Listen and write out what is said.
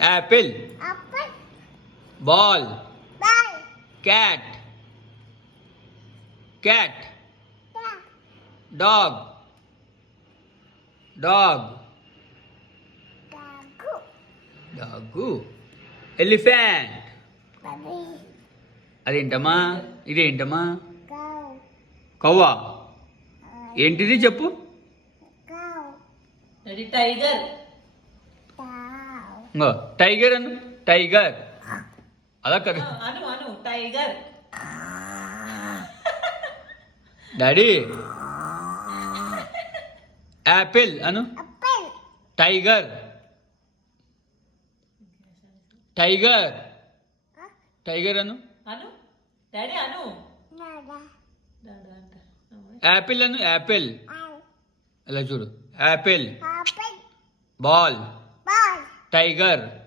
Apple. Ball. Cat. Cat. Dog. Dog. Dog. Elephant. అదేంటమ్మా? ఇదేంటమ్మా? కవ్వా. ఏంటిది చెప్పు? టైగర్. టైగర్ అను. టైగర్. అలా కదా అను టైగర్. డాడీ. యాపిల్ అను. టైగర్. టైగర్. టైగర్ అను. అను డాడీ అను. యాపిల్ అను. యాపిల్. అలా చూడు. యాపిల్. బాల్. టైగర్.